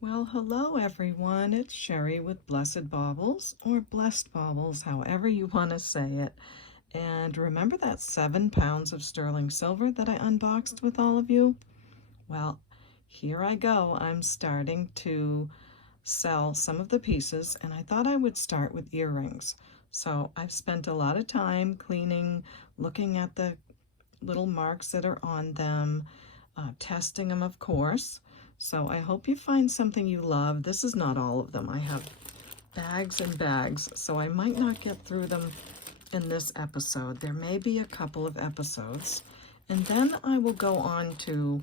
Well, hello everyone. It's Sherry with Blessed Baubles, or Blessed Baubles, however you want to say it. And remember that 7 pounds of sterling silver that I unboxed with all of you? Well, here I go. I'm starting to sell some of the pieces, and I thought I would start with earrings. So I've spent a lot of time cleaning, looking at the little marks that are on them, testing them, of course. So I hope you find something you love. This is not all of them. I have bags and bags, so I might not get through them in this episode. There may be a couple of episodes, and then I will go on to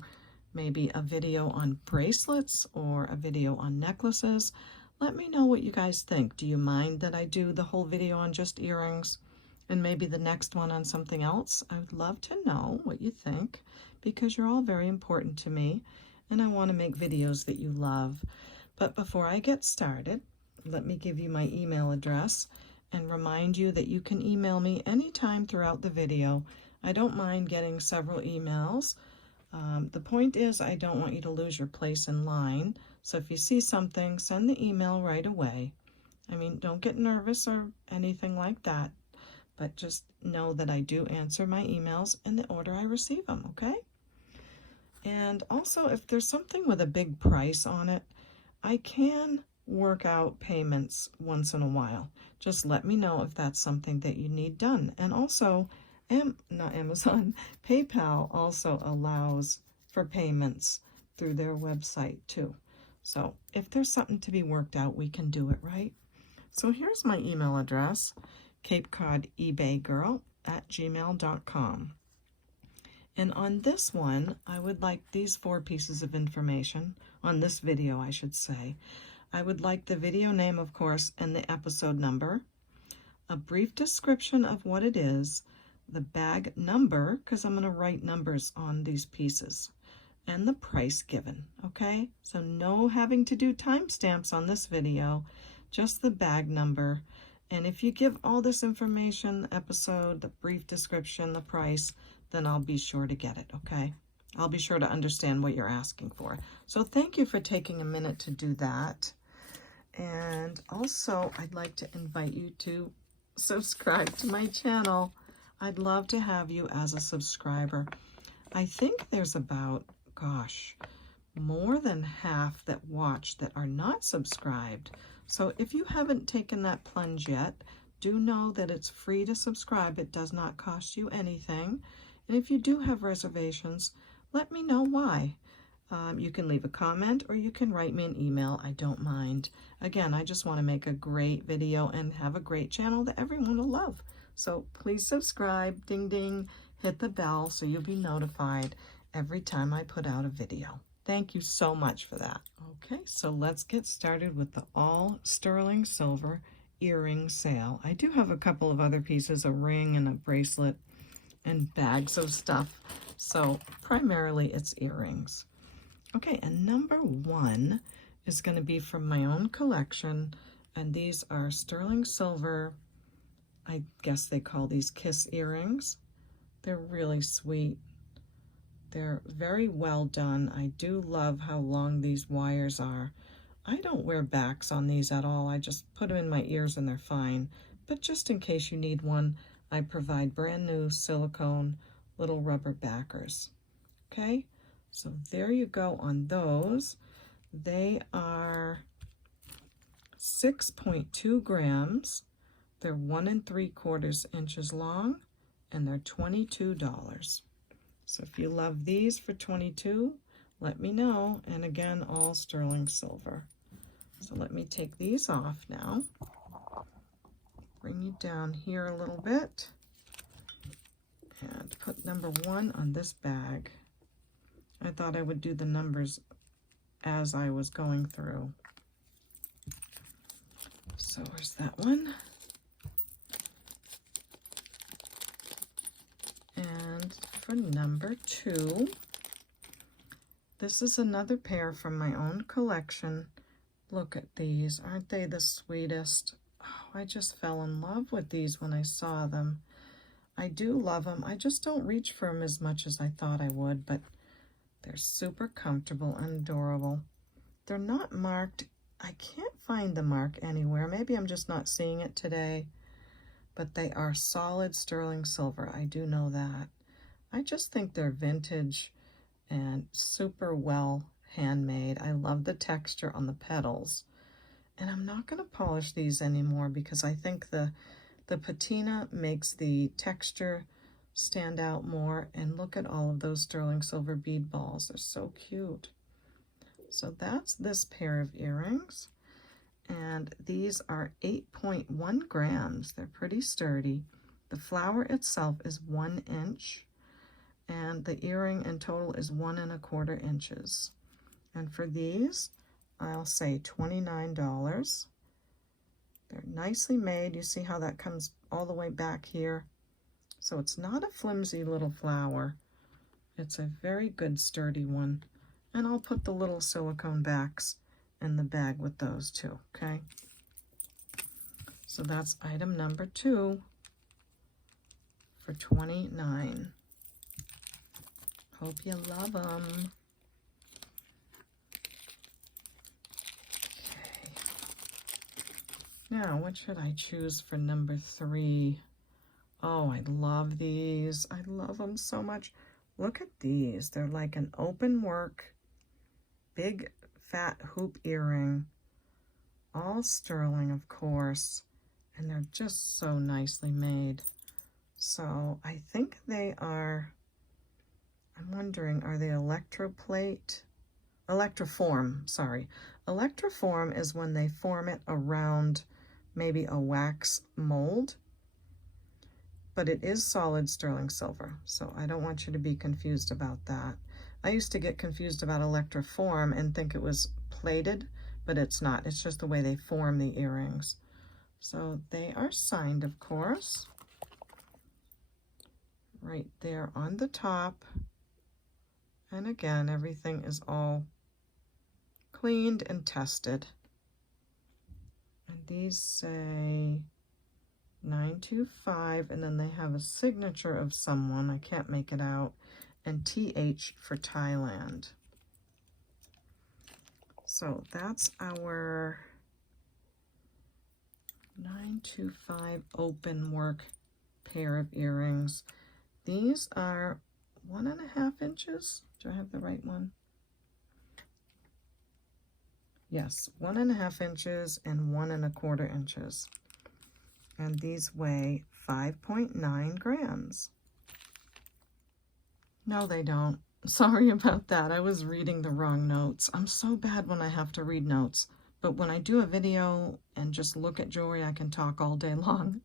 maybe a video on bracelets or a video on necklaces. Let me know what you guys think. Do you mind that I do the whole video on just earrings and maybe the next one on something else? I would love to know what you think because you're all very important to me and I want to make videos that you love. But before I get started, let me give you my email address and remind you that you can email me anytime throughout the video. I don't mind getting several emails. The point is I don't want you to lose your place in line. So if you see something, send the email right away. I mean, don't get nervous or anything like that, but just know that I do answer my emails in the order I receive them, okay? And also, if there's something with a big price on it, I can work out payments once in a while. Just let me know if that's something that you need done. And also, not Amazon, PayPal also allows for payments through their website too. So if there's something to be worked out, we can do it, right? So here's my email address, CapeCodEbayGirl@gmail.com. And on this one, I would like these 4 pieces of information, on this video I should say. I would like the video name, of course, and the episode number, a brief description of what it is, the bag number, because I'm going to write numbers on these pieces, and the price given, okay? So no having to do timestamps on this video, just the bag number. And if you give all this information, the episode, the brief description, the price, then I'll be sure to get it, okay? I'll be sure to understand what you're asking for. So thank you for taking a minute to do that. And also, I'd like to invite you to subscribe to my channel. I'd love to have you as a subscriber. I think there's about, gosh, more than half that watch that are not subscribed. So if you haven't taken that plunge yet, do know that it's free to subscribe. It does not cost you anything. And if you do have reservations, let me know why. You can leave a comment or you can write me an email. I don't mind. Again, I just want to make a great video and have a great channel that everyone will love. So please subscribe, ding ding, hit the bell so you'll be notified every time I put out a video. Thank you so much for that. Okay, so let's get started with the all sterling silver earring sale. I do have a couple of other pieces, a ring and a bracelet and bags of stuff. So primarily it's earrings. Okay, and number 1 is going to be from my own collection, and these are sterling silver. I guess they call these kiss earrings. They're really sweet. They're very well done. I do love how long these wires are. I don't wear backs on these at all. I just put them in my ears and they're fine. But just in case you need one, I provide brand new silicone little rubber backers. Okay, so there you go on those. They are 6.2 grams. They're 1 3/4 inches long, and they're $22. So if you love these for $22, let me know. And again, all sterling silver. So let me take these off now. Bring you down here a little bit and put number 1 on this bag. I thought I would do the numbers as I was going through. So where's that one? And for number 2, this is another pair from my own collection. Look at these. Aren't they the sweetest? Oh, I just fell in love with these when I saw them. I do love them. I just don't reach for them as much as I thought I would, but they're super comfortable and adorable. They're not marked. I can't find the mark anywhere. Maybe I'm just not seeing it today, but they are solid sterling silver. I do know that. I just think they're vintage and super well handmade. I love the texture on the petals. And I'm not going to polish these anymore because I think the patina makes the texture stand out more. And look at all of those sterling silver bead balls. They're so cute. So that's this pair of earrings. And these are 8.1 grams. They're pretty sturdy. The flower itself is 1 inch. And the earring in total is 1 1/4 inches. And for these, I'll say $29. They're nicely made. You see how that comes all the way back here? So it's not a flimsy little flower. It's a very good sturdy one. And I'll put the little silicone backs in the bag with those too, okay? So that's item number 2 for $29. Hope you love them. Okay. Now, what should I choose for number 3? Oh, I love these. I love them so much. Look at these. They're like an open work, big fat hoop earring. All sterling, of course. And they're just so nicely made. So I think they are, I'm wondering, are they Electroform, sorry. Electroform is when they form it around maybe a wax mold, but it is solid sterling silver, so I don't want you to be confused about that. I used to get confused about Electroform and think it was plated, but it's not. It's just the way they form the earrings. So they are signed, of course, right there on the top. And again, everything is all cleaned and tested. And these say 925, and then they have a signature of someone, I can't make it out, and TH for Thailand. So that's our 925 open work pair of earrings. These are 1.5 inches. Do I have the right one? Yes, 1.5 inches and 1 1/4 inches. And these weigh 5.9 grams. No, they don't. Sorry about that. I was reading the wrong notes. I'm so bad when I have to read notes. But when I do a video and just look at jewelry, I can talk all day long.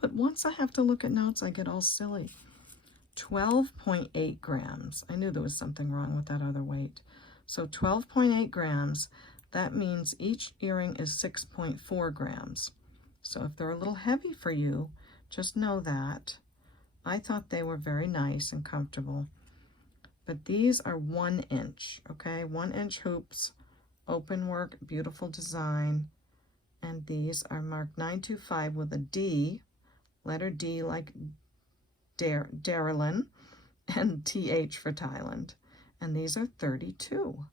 But once I have to look at notes, I get all silly. 12.8 grams. I knew there was something wrong with that other weight. So 12.8 grams, that means each earring is 6.4 grams. So if they're a little heavy for you, just know that. I thought they were very nice and comfortable. But these are 1 inch, okay? 1 inch hoops, open work, beautiful design. And these are marked 925 with a D, letter D like Darylin, and TH for Thailand. And these are 32.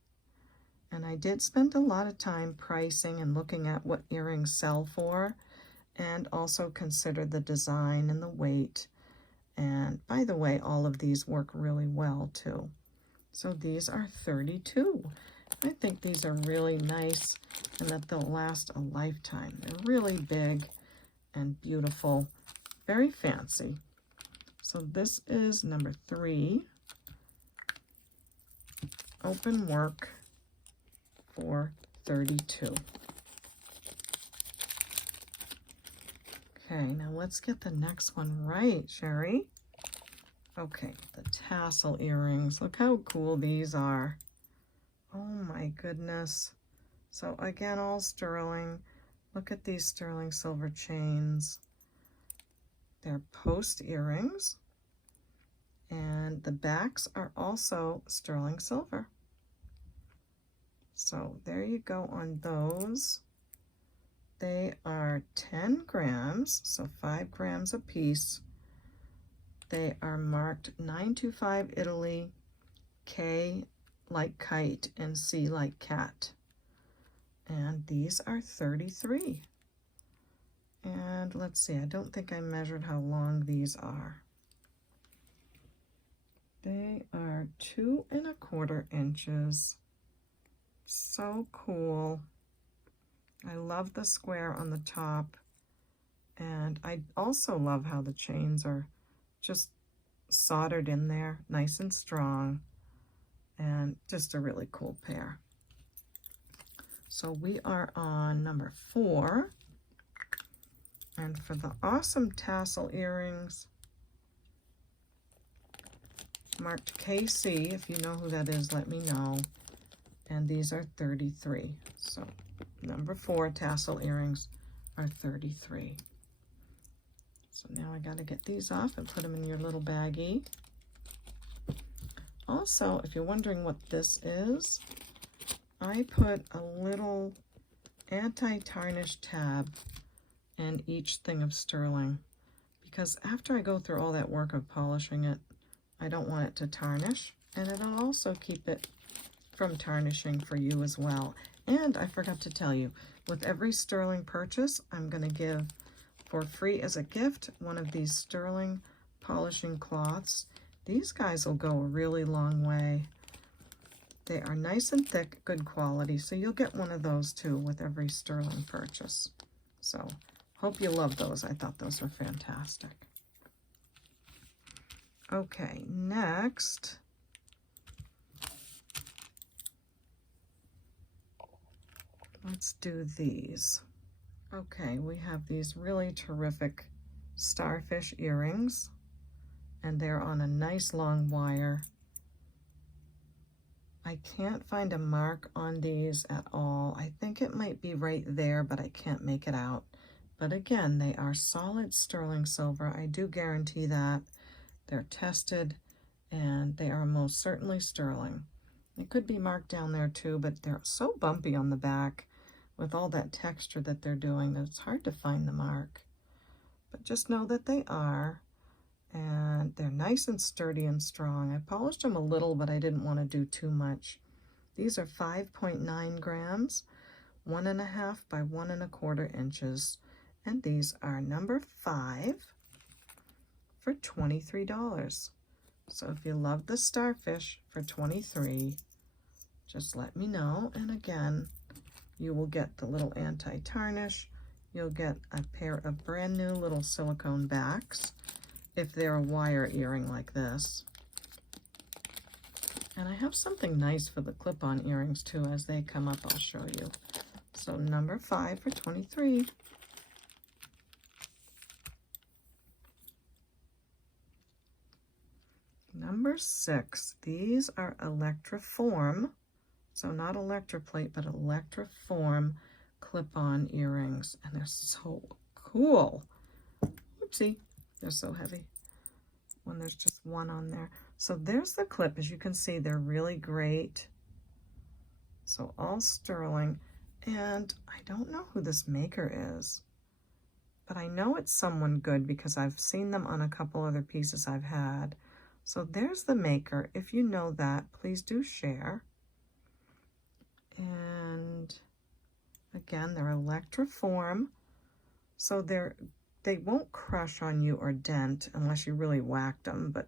And I did spend a lot of time pricing and looking at what earrings sell for, and also consider the design and the weight. And by the way, all of these work really well too. So these are 32. I think these are really nice and that they'll last a lifetime. They're really big and beautiful, very fancy. So this is number 3, open work for 32. Okay, now let's get the next one right, Sherry. Okay, the tassel earrings. Look how cool these are. Oh my goodness. So again, all sterling. Look at these sterling silver chains. They're post earrings. And the backs are also sterling silver. So there you go on those. They are 10 grams, so 5 grams a piece. They are marked 925 Italy, K like kite, and C like cat. And these are 33. And let's see, I don't think I measured how long these are. They are 2 1/4 inches. So cool. I love the square on the top. And I also love how the chains are just soldered in there, nice and strong. And just a really cool pair. So we are on number 4. And for the awesome tassel earrings, marked KC, if you know who that is, let me know. And these are 33. So number 4 tassel earrings are 33. So now I got to get these off and put them in your little baggie. Also, if you're wondering what this is, I put a little anti-tarnish tab in each thing of sterling, because after I go through all that work of polishing it, I don't want it to tarnish, and it'll also keep it from tarnishing for you as well. And I forgot to tell you, with every sterling purchase, I'm going to give for free as a gift one of these sterling polishing cloths. These guys will go a really long way. They are nice and thick, good quality, so you'll get one of those too with every sterling purchase. So hope you love those. I thought those were fantastic. Okay, next, let's do these. Okay, we have these really terrific Starfish earrings, and they're on a nice long wire. I can't find a mark on these at all. I think it might be right there, but I can't make it out. But again, they are solid sterling silver. I do guarantee that. They're tested, and they are most certainly sterling. They could be marked down there too, but they're so bumpy on the back with all that texture that they're doing that it's hard to find the mark. But just know that they are, and they're nice and sturdy and strong. I polished them a little, but I didn't want to do too much. These are 5.9 grams, 1.5 by 1 1/4 inches, and these are number 5 for $23. So if you love the Starfish for $23, just let me know. And again, you will get the little anti-tarnish. You'll get a pair of brand new little silicone backs if they're a wire earring like this. And I have something nice for the clip-on earrings too. As they come up, I'll show you. So number 5 for $23. Number 6, these are Electroform, so not Electroplate, but Electroform clip-on earrings, and they're so cool. Oopsie, they're so heavy when there's just one on there. So there's the clip. As you can see, they're really great. So all sterling, and I don't know who this maker is, but I know it's someone good because I've seen them on a couple other pieces I've had. So there's the maker. If you know that, please do share. And again, they're Electroform, so they won't crush on you or dent unless you really whacked them, but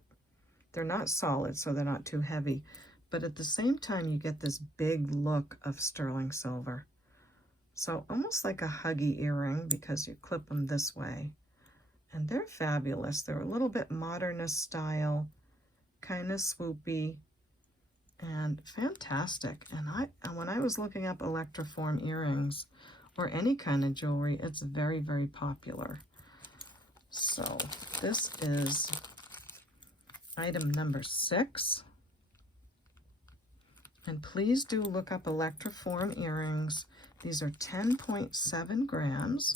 they're not solid, so they're not too heavy. But at the same time, you get this big look of sterling silver. So almost like a huggy earring because you clip them this way. And they're fabulous. They're a little bit modernist style, kind of swoopy, and fantastic. And when I was looking up Electroform earrings or any kind of jewelry, it's very, very popular. So this is item number 6. And please do look up Electroform earrings. These are 10.7 grams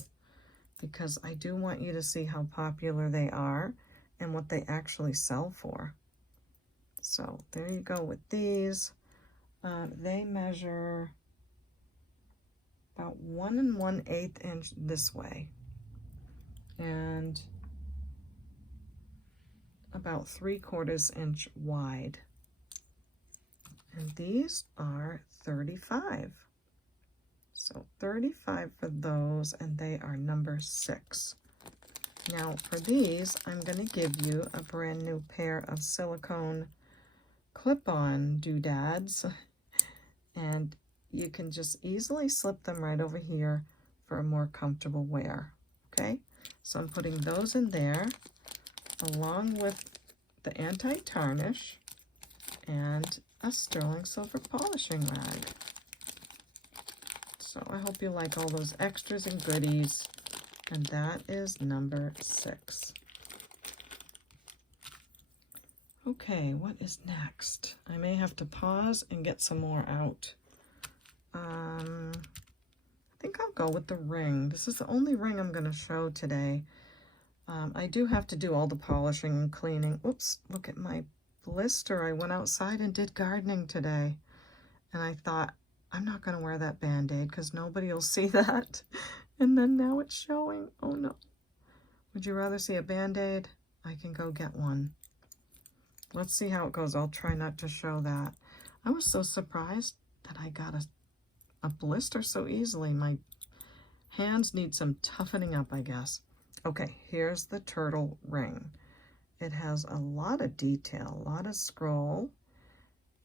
because I do want you to see how popular they are and what they actually sell for. So there you go with these. They measure about 1 1/8 inch this way and about 3/4 inch wide. And these are 35. So So 35 for those, and they are number 6. Now for these, I'm going to give you a brand new pair of silicone clip-on doodads, and you can just easily slip them right over here for a more comfortable wear. Okay, so I'm putting those in there along with the anti-tarnish and a sterling silver polishing rag. So I hope you like all those extras and goodies, and that is number 6. Okay, what is next? I may have to pause and get some more out. I think I'll go with the ring. This is the only ring I'm going to show today. I do have to do all the polishing and cleaning. Oops, look at my blister. I went outside and did gardening today, and I thought, I'm not going to wear that Band-Aid because nobody will see that. And then now it's showing. Oh no. Would you rather see a Band-Aid? I can go get one. Let's see how it goes. I'll try not to show that. I was so surprised that I got a blister so easily. My hands need some toughening up, I guess. Okay, here's the turtle ring. It has a lot of detail, a lot of scroll.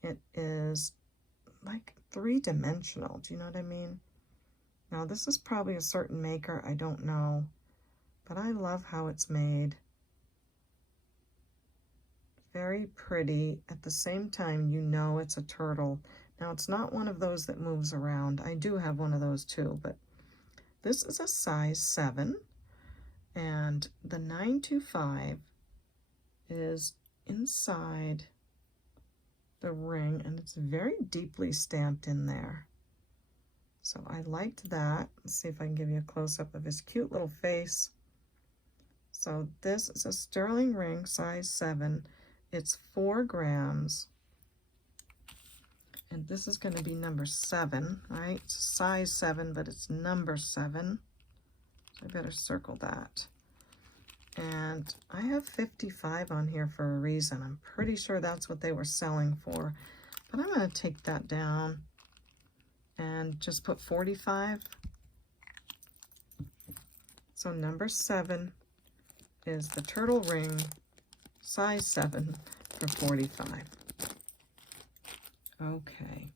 It is like 3-dimensional. Do you know what I mean? Now, this is probably a certain maker. I don't know. But I love how it's made. Very pretty. At the same time, you know it's a turtle. Now, it's not one of those that moves around. I do have one of those too, but this is a size 7. And the 925 is inside the ring, and it's very deeply stamped in there. So I liked that. Let's see if I can give you a close-up of his cute little face. So this is a sterling ring, size 7. It's 4 grams. And this is going to be number 7, right? It's size 7, but it's number 7. So I better circle that. And I have 55 on here for a reason. I'm pretty sure that's what they were selling for. But I'm going to take that down and just put 45. So number 7 is the turtle ring, size 7 for 45. Okay.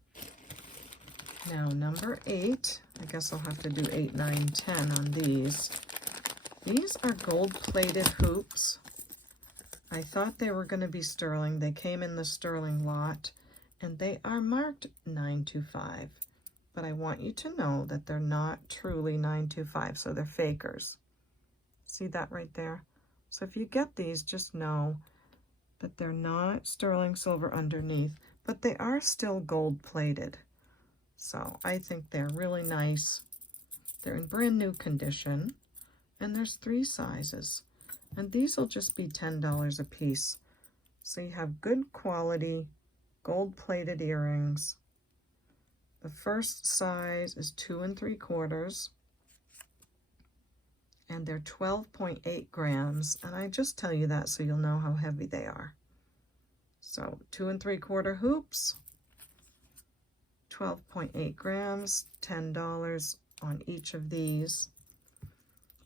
Now number 8, I guess I'll have to do 8, 9, 10 on these. These are gold-plated hoops. I thought they were going to be sterling. They came in the sterling lot, and they are marked 925. But I want you to know that they're not truly 925, so they're fakers. See that right there? So if you get these, just know that they're not sterling silver underneath, but they are still gold-plated. So I think they're really nice. They're in brand new condition. And there's 3 sizes, and these will just be $10 a piece. So you have good quality gold-plated earrings. The first size is 2 3/4, and they're 12.8 grams. And I just tell you that so you'll know how heavy they are. So 2 3/4 hoops, 12.8 grams, $10 on each of these.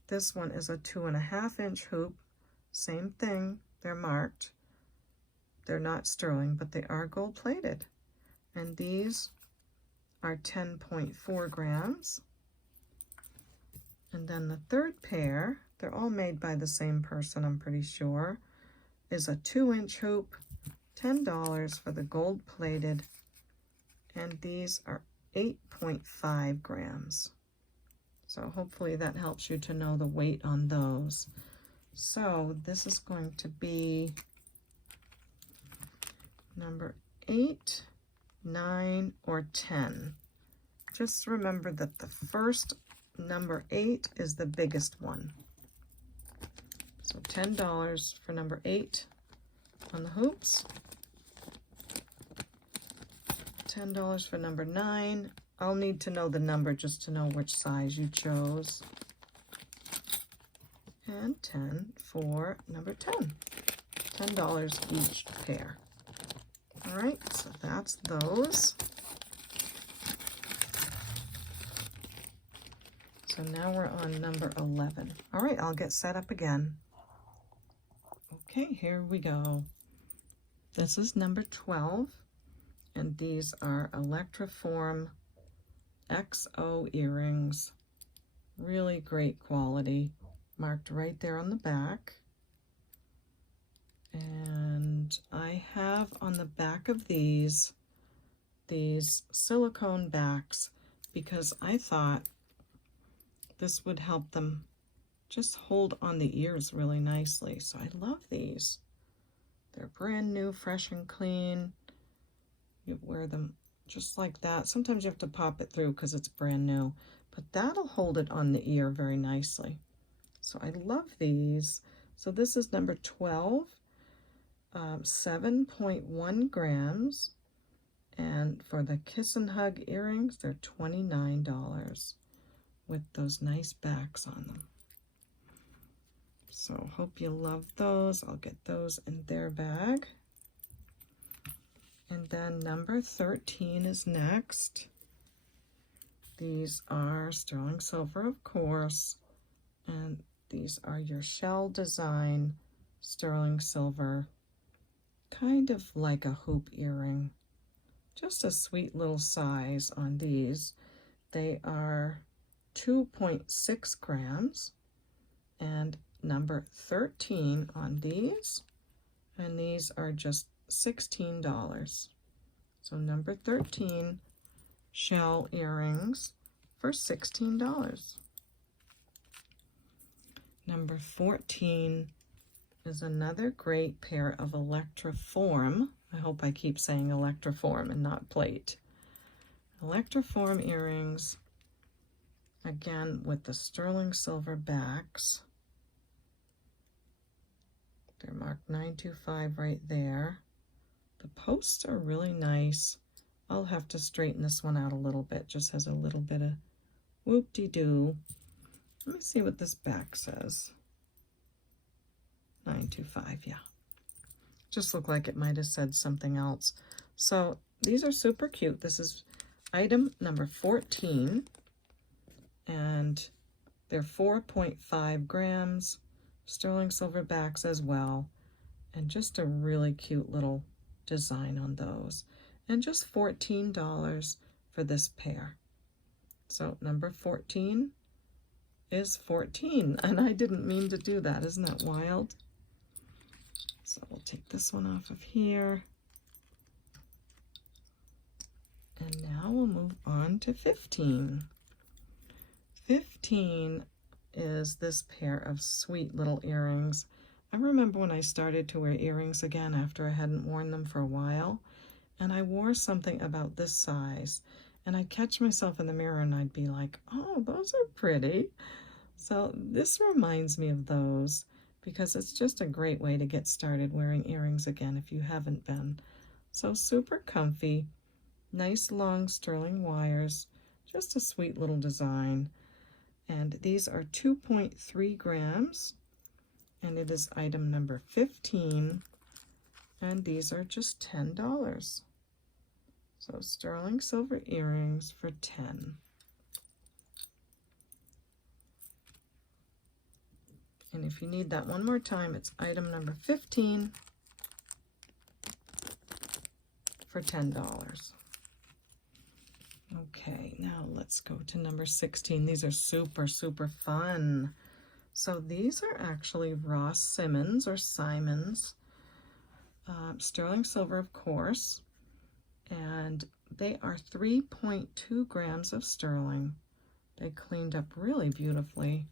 This one is a 2.5-inch hoop. Same thing, they're marked. They're not sterling, but they are gold-plated. And these are 10.4 grams. And then the third pair, they're all made by the same person, I'm pretty sure, is a 2-inch hoop, $10 for the gold-plated. And these are 8.5 grams. So hopefully that helps you to know the weight on those. So this is going to be number 8, 9, or 10. Just remember that the first number 8 is the biggest one. So $10 for number 8 on the hoops. $10 for number 9. I'll need to know the number just to know which size you chose. And 10 for number 10. $10 each pair. All right, so that's those. So now we're on number 11. All right, I'll get set up again. Okay, here we go. This is number 12, and these are Electroform XO earrings. Really great quality, marked right there on the back. And I have on the back of these silicone backs because I thought this would help them just hold on the ears really nicely. So I love these. They're brand new, fresh and clean. You wear them just like that. Sometimes you have to pop it through because it's brand new, but that'll hold it on the ear very nicely. So I love these. So this is number 12, 7.1 grams. And for the Kiss and Hug earrings, they're $29 with those nice backs on them. So hope you love those. I'll get those in their bag. And then number 13 is next. These are sterling silver, of course, and these are your shell design sterling silver, kind of like a hoop earring. Just a sweet little size on these. They are 2.6 grams and number 13 on these, and these are just $16. So number 13 shell earrings for $16. Number 14 is another great pair of Electroform. I hope I keep saying Electroform and not plate. Electroform earrings, again with the sterling silver backs. They're marked 925 right there. The posts are really nice. I'll have to straighten this one out a little bit. Just has a little bit of whoop-de-doo. Let me see what this back says. 925, yeah. Just looked like it might have said something else. So these are super cute. This is item number 14, and they're 4.5 grams, sterling silver backs as well, and just a really cute little design on those. And just $14 for this pair. So number 14 is 14, and I didn't mean to do that. Isn't that wild? So we'll take this one off of here. And now we'll move on to 15. 15 is this pair of sweet little earrings. I remember when I started to wear earrings again after I hadn't worn them for a while, and I wore something about this size, and I'd catch myself in the mirror and I'd be like, oh, those are pretty. So this reminds me of those, because it's just a great way to get started wearing earrings again if you haven't been. So super comfy, nice long sterling wires, just a sweet little design. And these are 2.3 grams, and it is item number 15, and these are just $10. So sterling silver earrings for 10. And if you need that one more time, it's item number 15 for $10. Okay, now let's go to number 16. These are super, super fun. So these are actually Ross Simmons or Simons, sterling silver, of course, and they are 3.2 grams of sterling. They cleaned up really beautifully.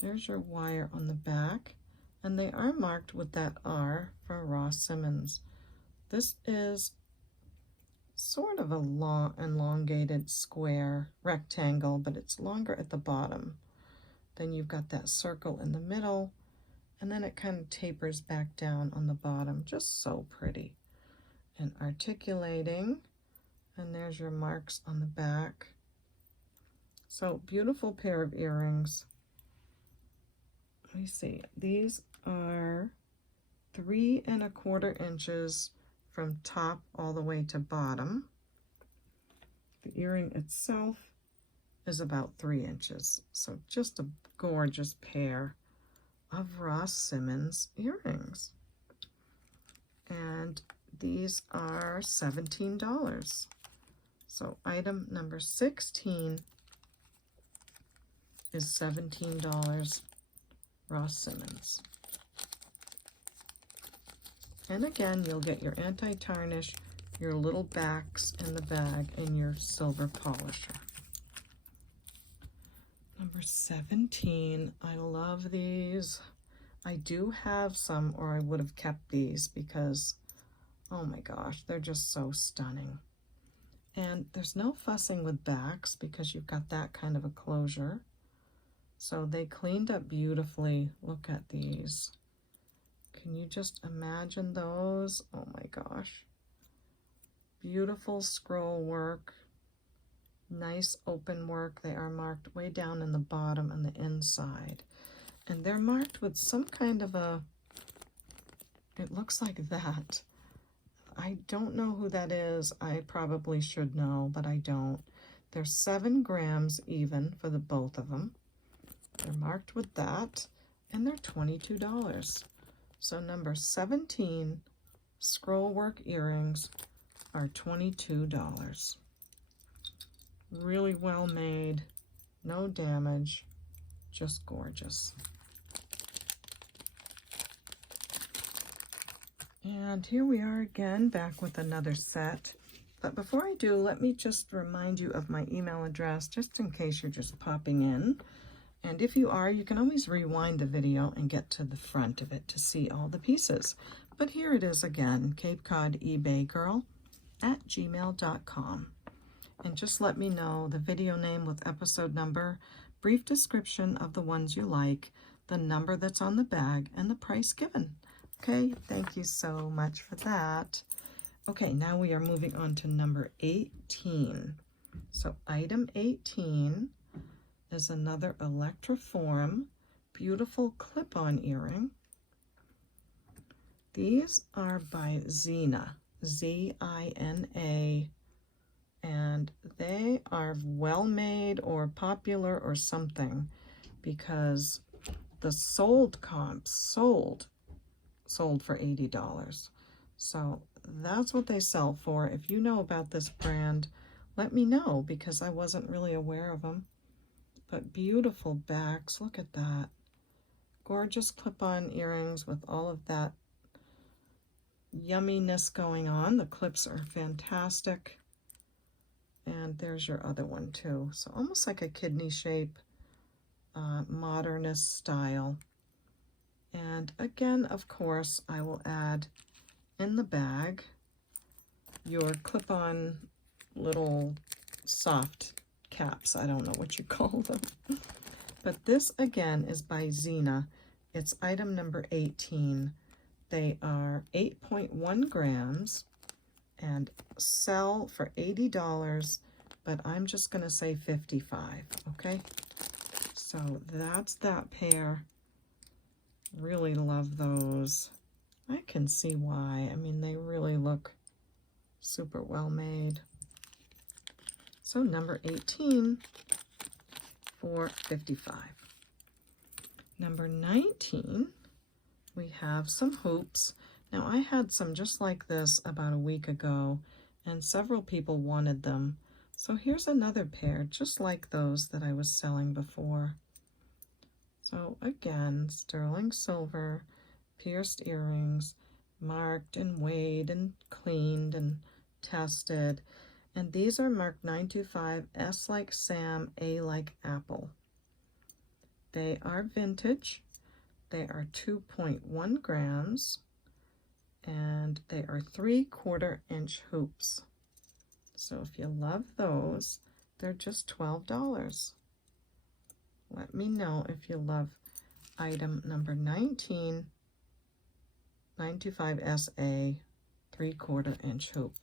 There's your wire on the back, and they are marked with that R for Ross Simmons. This is sort of a long, elongated square rectangle, but it's longer at the bottom. Then you've got that circle in the middle, and then it kind of tapers back down on the bottom. Just so pretty. And articulating, and there's your marks on the back. So beautiful pair of earrings. Let me see, these are 3 1/4 inches from top all the way to bottom. The earring itself is about 3 inches. So just a gorgeous pair of Ross Simmons earrings. And these are $17. So item number 16 is $17, Ross Simmons. And again, you'll get your anti-tarnish, your little backs in the bag, and your silver polisher. Number 17, I love these. I do have some, or I would have kept these because, oh my gosh, they're just so stunning. And there's no fussing with backs because you've got that kind of a closure. So they cleaned up beautifully. Look at these. Can you just imagine those? Oh my gosh. Beautiful scroll work. Nice open work. They are marked way down in the bottom and the inside. And they're marked with some kind of a, it looks like that. I don't know who that is. I probably should know, but I don't. They're 7 grams even for the both of them. They're marked with that, and they're $22. So number 17 Scrollwork earrings are $22. Really well made, no damage, just gorgeous. And here we are again, back with another set. But before I do, let me just remind you of my email address, just in case you're just popping in. And if you are, you can always rewind the video and get to the front of it to see all the pieces. But here it is again, CapeCodEbayGirl at gmail.com. And just let me know the video name with episode number, brief description of the ones you like, the number that's on the bag, and the price given. Okay, thank you so much for that. Okay, now we are moving on to number 18. So item 18 is another Electroform beautiful clip-on earring. These are by Zina, Z-I-N-A, and they are well made or popular or something because the sold comps sold for $80. So that's what they sell for. If you know about this brand, let me know because I wasn't really aware of them. But beautiful backs, look at that. Gorgeous clip-on earrings with all of that yumminess going on. The clips are fantastic. And there's your other one too. So almost like a kidney shape, modernist style. And again, of course, I will add in the bag your clip-on little soft caps. I don't know what you call them. But this again is by Zina. It's item number 18. They are 8.1 grams and sell for $80, but I'm just going to say $55, okay? So that's that pair. Really love those. I can see why. I mean, they really look super well made. So number 18 for $55. Number 19, we have some hoops. Now I had some just like this about a week ago, and several people wanted them. So here's another pair just like those that I was selling before. So again, sterling silver, pierced earrings, marked and weighed and cleaned and tested. And these are marked 925, S like Sam, A like Apple. They are vintage. They are 2.1 grams. And they are 3/4 inch hoops. So if you love those, they're just $12. Let me know if you love item number 19, 925 SA, 3/4 inch hoop.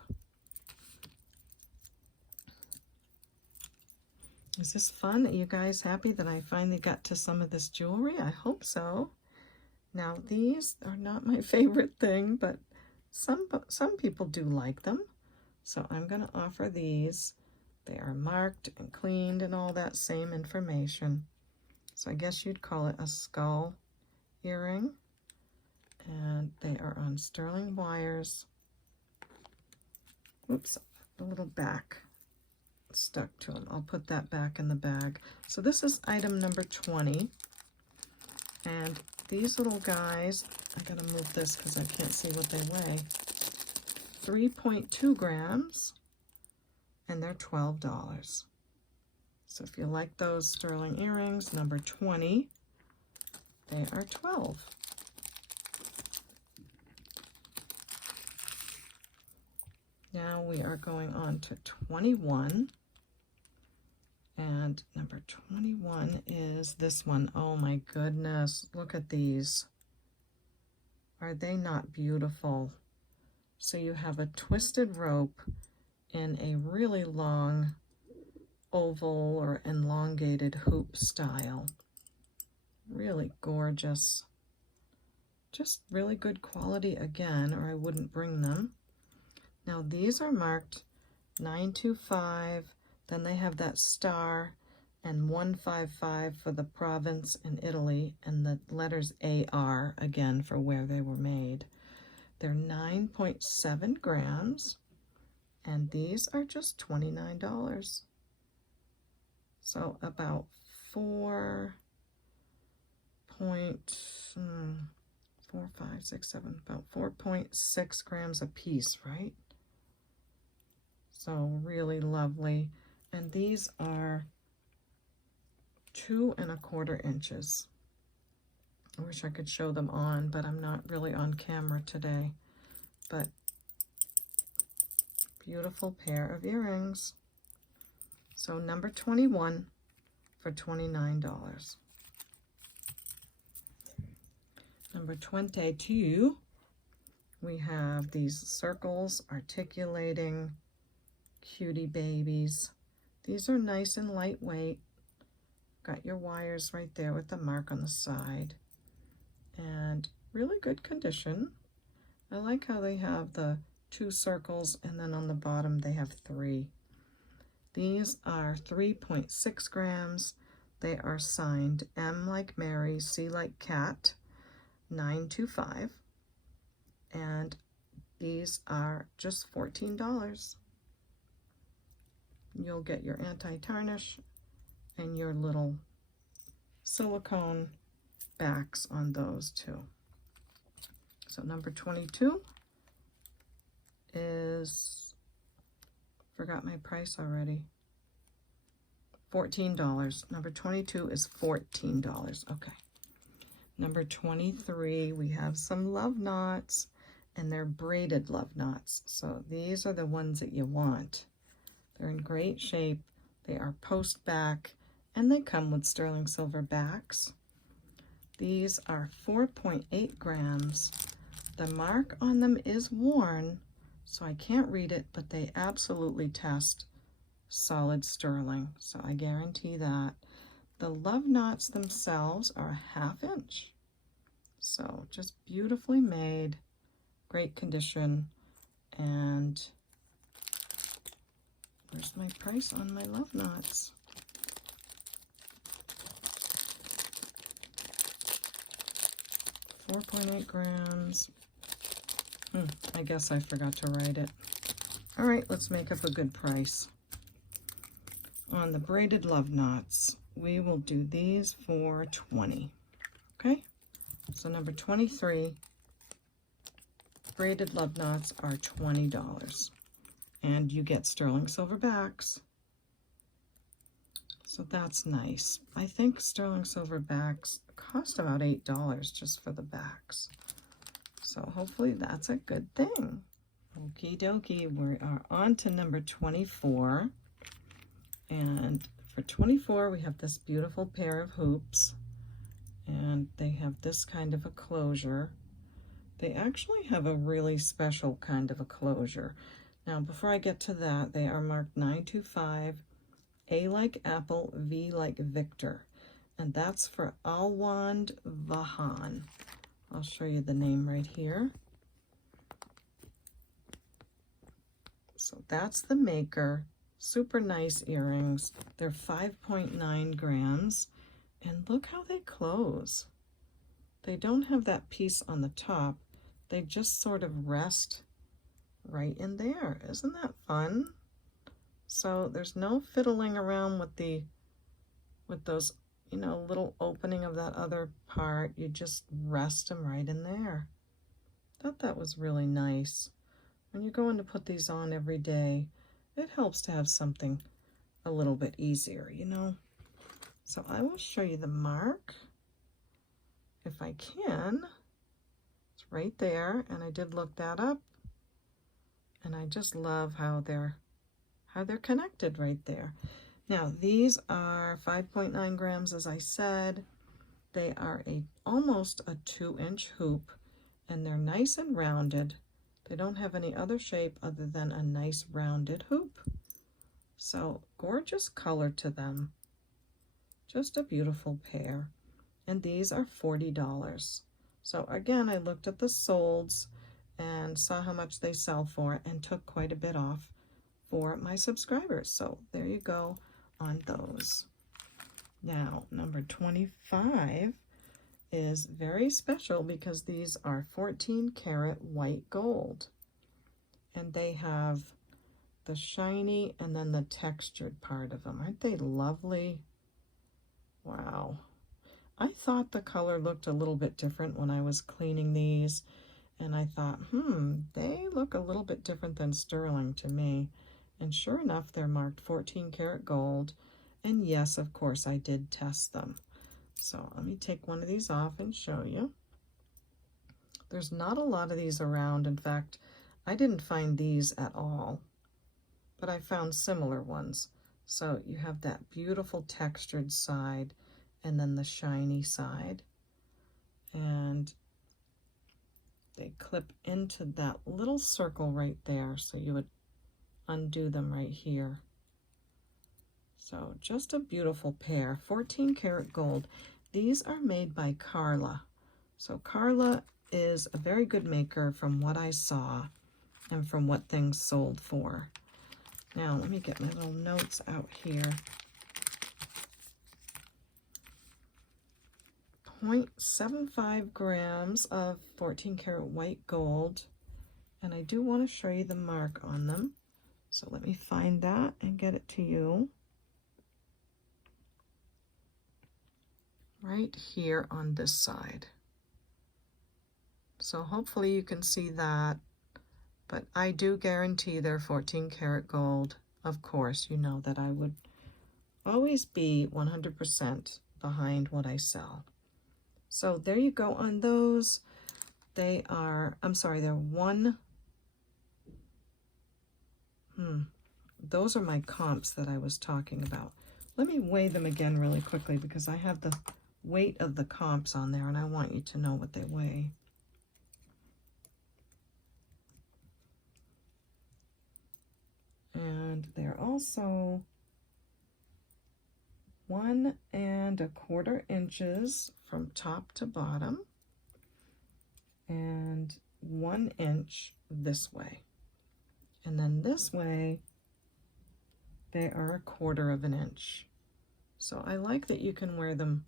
Is this fun? Are you guys happy that I finally got to some of this jewelry? I hope so. Now these are not my favorite thing, but some people do like them. So I'm going to offer these They are marked and cleaned and all that same information. So I guess you'd call it a skull earring. And they are on sterling wires. Oops, a little back stuck to them. I'll put that back in the bag. So this is item number 20. And these little guys, I gotta move this because I can't see what they weigh. 3.2 grams, and they're $12. So if you like those sterling earrings, number 20, they are $12. Now we are going on to 21. And number 21 is this one. Oh my goodness, look at these. Are they not beautiful? So you have a twisted rope in a really long oval or elongated hoop style. Really gorgeous. Just really good quality again, or I wouldn't bring them. Now these are marked 925. Then they have that star and 155 for the province in Italy, and the letters AR again for where they were made. They're 9.7 grams, and these are just $29. So about 4 point, 4, 5, 6, 7, about 4.6 grams a piece, right? So really lovely. And these are 2¼ inches. I wish I could show them on, but I'm not really on camera today. But beautiful pair of earrings. So number 21 for $29. Number 22, we have these circles articulating cutie babies. These are nice and lightweight. Got your wires right there with the mark on the side. And really good condition. I like how they have the 2 circles and then on the bottom they have 3. These are 3.6 grams. They are signed M like Mary, C like Cat, 925. And these are just $14. You'll get your anti-tarnish and your little silicone backs on those too. So number 22 is, forgot my price already, $14. Number 22 is $14. Okay. Number 23, we have some love knots, and they're braided love knots. So these are the ones that you want. They're in great shape. They are post back, and they come with sterling silver backs. These are 4.8 grams. The mark on them is worn, so I can't read it, but they absolutely test solid sterling, so I guarantee that. The love knots themselves are a 1/2 inch. So just beautifully made, great condition, and where's my price on my love knots? $4.8 grams. I guess I forgot to write it. All right, let's make up a good price. On the braided love knots, we will do these for $20. Okay, so number 23, braided love knots are $20. And you get sterling silver backs. So that's nice. I think sterling silver backs cost about $8 just for the backs. So hopefully that's a good thing. Okie dokie, we are on to number 24. And for 24, we have this beautiful pair of hoops. And they have this kind of a closure. They actually have a really special kind of a closure. Now, before I get to that, they are marked 925, A like Apple, V like Victor. And that's for Alwand Vahan. I'll show you the name right here. So that's the maker, Super nice earrings. They're 5.9 grams. And look how they close. They don't have that piece on the top. They just sort of rest right in there. Isn't that fun? So there's no fiddling around with those, you know, little opening of that other part. You just rest them right in there. Thought that was really nice. When you're going to put these on every day, it helps to have something a little bit easier, you know. So I will show you the mark if I can. It's right there, and I did look that up, and I just love how they're connected right there. Now these are 5.9 grams, as I said. They are almost a 2-inch hoop, and they're nice and rounded. They don't have any other shape other than a nice rounded hoop. So gorgeous color to them. Just a beautiful pair. And these are $40. So again, I looked at the solds and saw how much they sell for and took quite a bit off for my subscribers. So there you go on those. Now, number 25 is very special because these are 14 karat white gold. And they have the shiny and then the textured part of them. Aren't they lovely? Wow. I thought the color looked a little bit different when I was cleaning these, and I thought, they look a little bit different than sterling to me. And sure enough, they're marked 14 karat gold. And yes, of course, I did test them. So let me take one of these off and show you. There's not a lot of these around. In fact, I didn't find these at all, but I found similar ones. So you have that beautiful textured side and then the shiny side. And they clip into that little circle right there. So you would undo them right here. So just a beautiful pair, 14 karat gold. These are made by Carla. So Carla is a very good maker from what I saw and from what things sold for. Now, let me get my little notes out here. 0.75 grams of 14 karat white gold. And I do want to show you the mark on them. So let me find that and get it to you. Right here on this side. So hopefully you can see that. But I do guarantee they're 14 karat gold. Of course, you know that I would always be 100% behind what I sell. So there you go on those. They are, I'm sorry, they're those are my comps that I was talking about. Let me weigh them again really quickly because I have the weight of the comps on there and I want you to know what they weigh. And they're also 1 1/4 inches from top to bottom and 1 inch this way. And then this way, they are 1/4 inch. So I like that you can wear them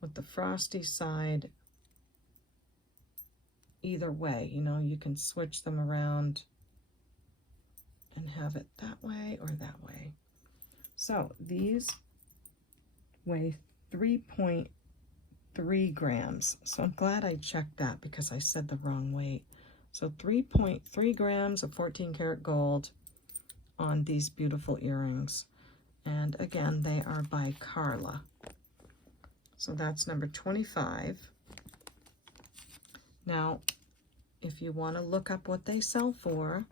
with the frosty side either way. You know, you can switch them around and have it that way or that way. So these weigh 3.3 grams. So I'm glad I checked that because I said the wrong weight. So 3.3 grams of 14 karat gold on these beautiful earrings. And again, they are by Carla. So that's number 25. Now, if you want to look up what they sell for,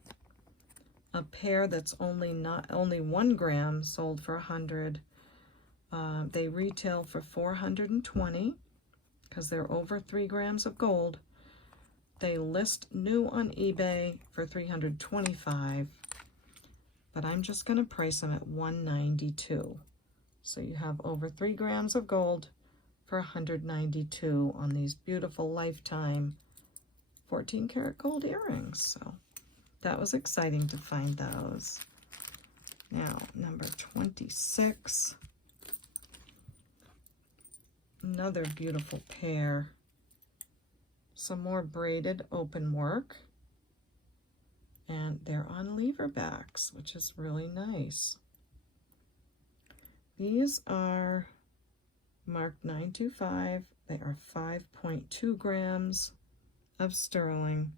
a pair that's only 1 gram sold for 100. They retail for 420 because they're over 3 grams of gold. They list new on eBay for 325, but I'm just going to price them at 192. So you have over 3 grams of gold for 192 on these beautiful lifetime 14 karat gold earrings. So that was exciting to find those. Now, number 26. Another beautiful pair. Some more braided open work. And they're on lever backs, which is really nice. These are marked 925. They are 5.2 grams of sterling.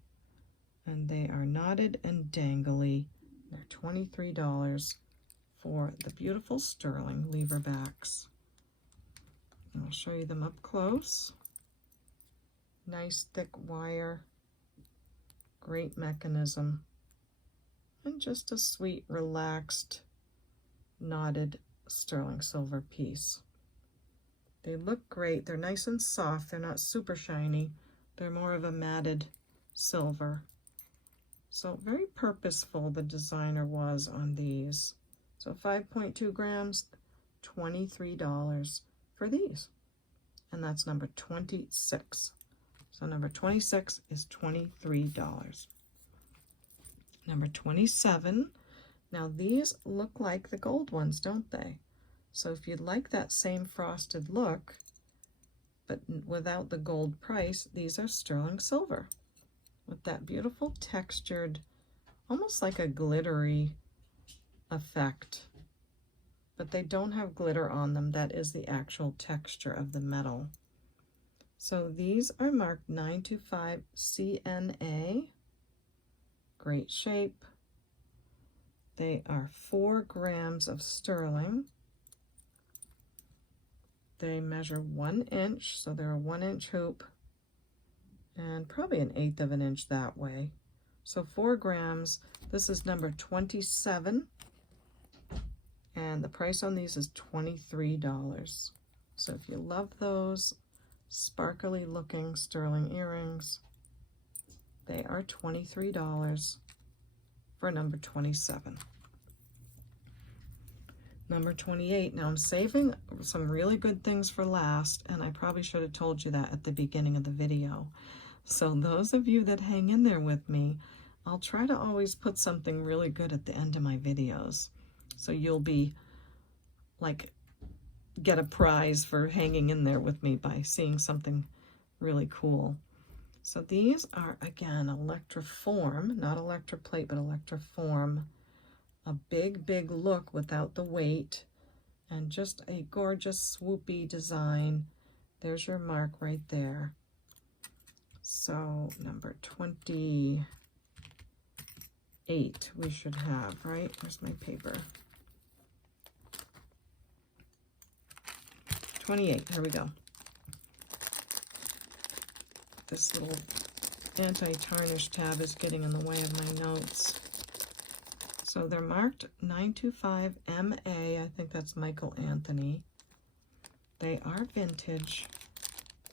And they are knotted and dangly. They're $23 for the beautiful sterling lever backs. And I'll show you them up close. Nice thick wire, great mechanism, and just a sweet, relaxed, knotted sterling silver piece. They look great. They're nice and soft. They're not super shiny. They're more of a matted silver. So very purposeful the designer was on these. So 5.2 grams, $23 for these. And that's number 26. So number 26 is $23. Number 27. Now these look like the gold ones, don't they? So if you'd like that same frosted look, but without the gold price, these are sterling silver with that beautiful textured, almost like a glittery effect. But they don't have glitter on them. That is the actual texture of the metal. So these are marked 925 CNA. Great shape. They are 4 grams of sterling. They measure 1 inch, so they're a 1-inch hoop, and probably 1/8 of an inch that way. So 4 grams. This is number 27, and the price on these is $23. So if you love those sparkly looking sterling earrings, they are $23 for number 27. Number 28. Now I'm saving some really good things for last, and I probably should have told you that at the beginning of the video. So those of you that hang in there with me, I'll try to always put something really good at the end of my videos. So you'll be like, get a prize for hanging in there with me by seeing something really cool. So these are, again, Electroform, not Electroplate, but Electroform. A big, big look without the weight, and just a gorgeous swoopy design. There's your mark right there. So number 28 we should have, right? Where's my paper? 28, here we go. This little anti-tarnish tab is getting in the way of my notes. So they're marked 925 MA, I think that's Michael Anthony. They are vintage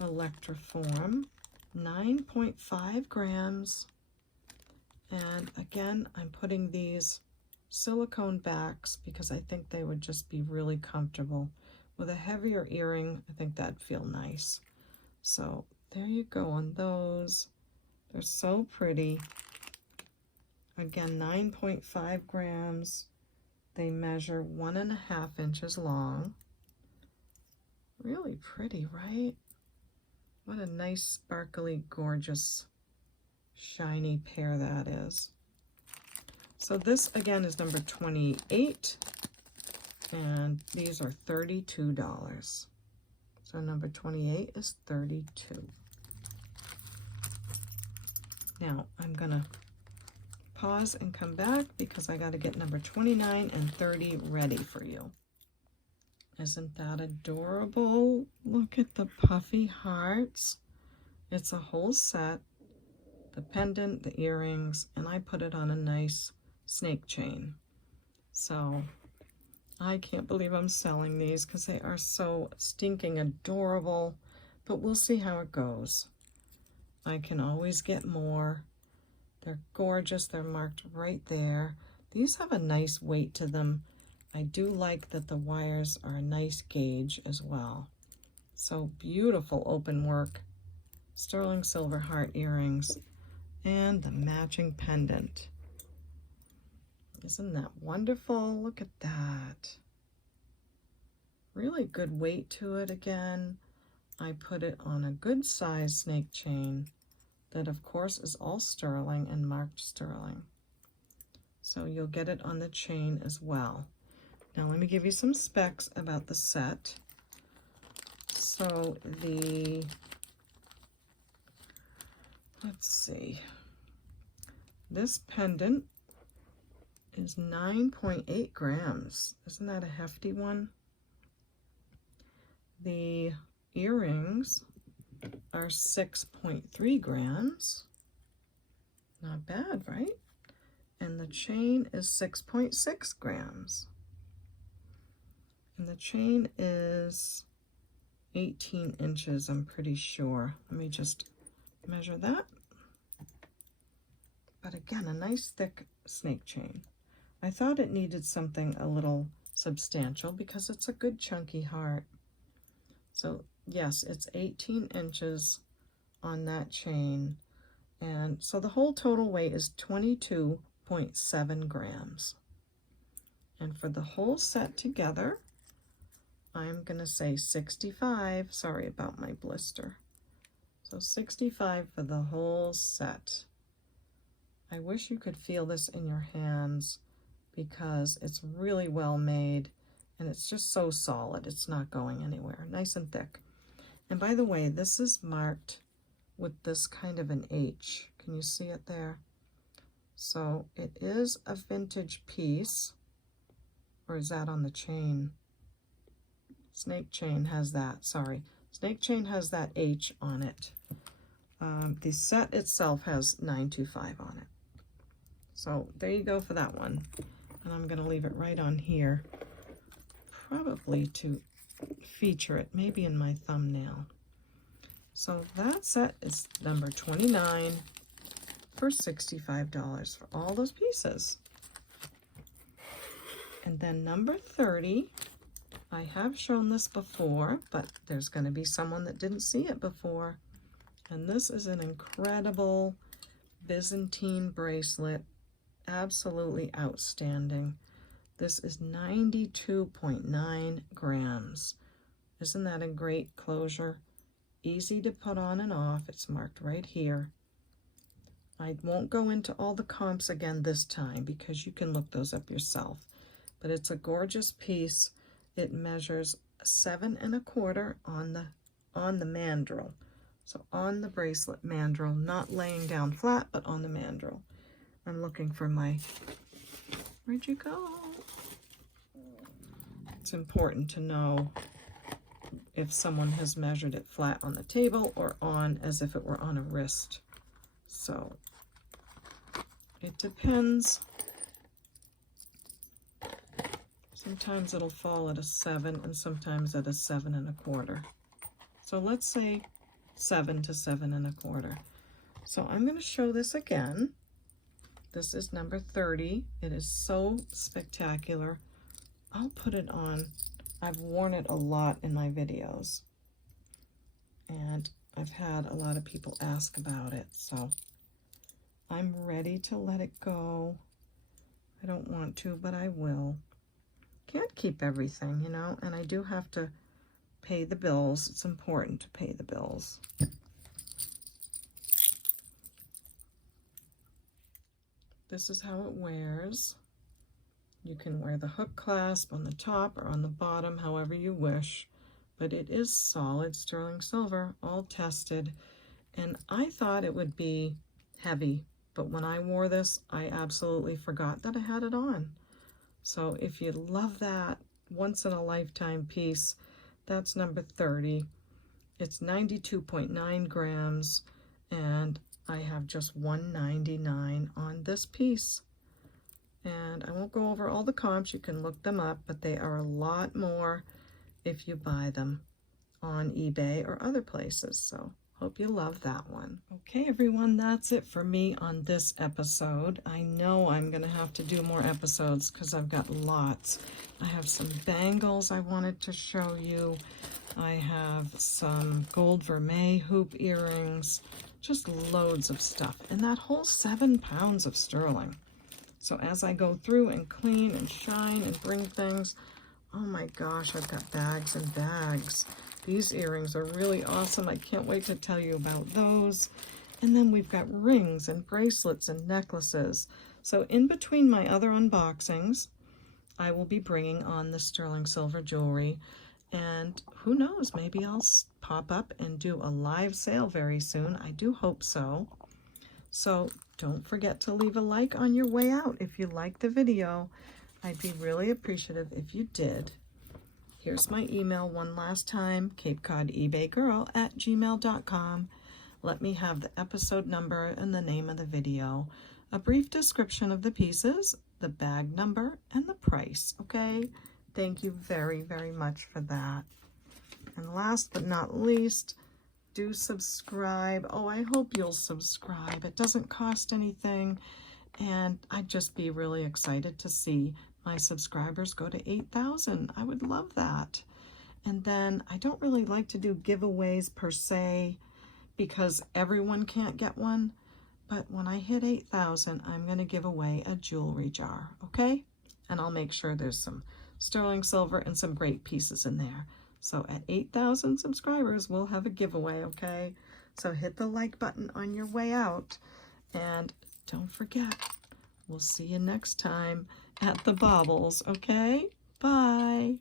Electroform, 9.5 grams. And again, I'm putting these silicone backs because I think they would just be really comfortable. With a heavier earring, I think that'd feel nice. So there you go on those. They're so pretty. Again, 9.5 grams. They measure 1.5 inches long. Really pretty, right? What a nice, sparkly, gorgeous, shiny pair that is. So this, again, is number 28. And these are $32. So number 28 is 32. Now, I'm going to pause and come back because I got to get number 29 and 30 ready for you. Isn't that adorable? Look at the puffy hearts. It's a whole set. The pendant, the earrings, and I put it on a nice snake chain. So I can't believe I'm selling these because they are so stinking adorable, but we'll see how it goes. I can always get more. They're gorgeous. They're marked right there. These have a nice weight to them. I do like that the wires are a nice gauge as well. So beautiful open work, sterling silver heart earrings, and the matching pendant. Isn't that wonderful? Look at that. Really good weight to it again. I put it on a good size snake chain that of course is all sterling and marked sterling. So you'll get it on the chain as well. Now let me give you some specs about the set. So let's see, this pendant is 9.8 grams. Isn't that a hefty one? The earrings are 6.3 grams. Not bad, right? And the chain is 6.6 grams. And the chain is 18 inches, I'm pretty sure. Let me just measure that. But again, a nice thick snake chain. I thought it needed something a little substantial because it's a good chunky heart. So yes, it's 18 inches on that chain. And so the whole total weight is 22.7 grams. And for the whole set together, I'm going to say 65. Sorry about my blister. So 65 for the whole set. I wish you could feel this in your hands because it's really well made and it's just so solid. It's not going anywhere. Nice and thick. And by the way, this is marked with this kind of an H. Can you see it there? So it is a vintage piece. Or is that on the chain? Snake chain has that, sorry. Snake chain has that H on it. The set itself has 925 on it. So there you go for that one. And I'm going to leave it right on here, probably to feature it, maybe in my thumbnail. So that set is number 29 for $65 for all those pieces. And then number 30, I have shown this before, but there's going to be someone that didn't see it before. And this is an incredible Byzantine bracelet. Absolutely outstanding. This is 92.9 grams. Isn't that a great closure? Easy to put on and off. It's marked right here. I won't go into all the comps again this time because you can look those up yourself. But it's a gorgeous piece. It measures 7 1/4 on the mandrel. So on the bracelet mandrel, not laying down flat, but on the mandrel. I'm looking for my, where'd you go? It's important to know if someone has measured it flat on the table or on as if it were on a wrist. So it depends. Sometimes it'll fall at a 7 and sometimes at a 7 1/4. So let's say 7 to 7 1/4. So I'm going to show this again. This is number 30. It is so spectacular. I'll put it on. I've worn it a lot in my videos. And I've had a lot of people ask about it. So I'm ready to let it go. I don't want to, but I will. Can't keep everything, you know, and I do have to pay the bills. It's important to pay the bills. This is how it wears. You can wear the hook clasp on the top or on the bottom, however you wish, but it is solid sterling silver, all tested, and I thought it would be heavy, but when I wore this, I absolutely forgot that I had it on. So if you love that once-in-a-lifetime piece, that's number 30. It's 92.9 grams, and I have just $199 on this piece. And I won't go over all the comps. You can look them up, but they are a lot more if you buy them on eBay or other places. So hope you love that one. Okay, everyone, that's it for me on this episode. I know I'm going to have to do more episodes because I've got lots. I have some bangles I wanted to show you. I have some gold vermeil hoop earrings, just loads of stuff. And that whole 7 pounds of sterling. So as I go through and clean and shine and bring things, oh my gosh, I've got bags and bags. These earrings are really awesome. I can't wait to tell you about those. And then we've got rings and bracelets and necklaces. So in between my other unboxings, I will be bringing on the sterling silver jewelry. And who knows, maybe I'll pop up and do a live sale very soon. I do hope so. So don't forget to leave a like on your way out if you liked the video. I'd be really appreciative if you did. Here's my email one last time, CapeCodEbayGirl@gmail.com. Let me have the episode number and the name of the video, a brief description of the pieces, the bag number, and the price, okay? Thank you very, very much for that. And last but not least, do subscribe. Oh, I hope you'll subscribe. It doesn't cost anything, and I'd just be really excited to see my subscribers go to 8,000. I would love that. And then I don't really like to do giveaways per se because everyone can't get one, but when I hit 8,000, I'm going to give away a jewelry jar, okay? And I'll make sure there's some sterling silver and some great pieces in there. So at 8,000 subscribers, we'll have a giveaway, okay? So hit the like button on your way out. And don't forget, we'll see you next time at the Baubles, okay? Bye.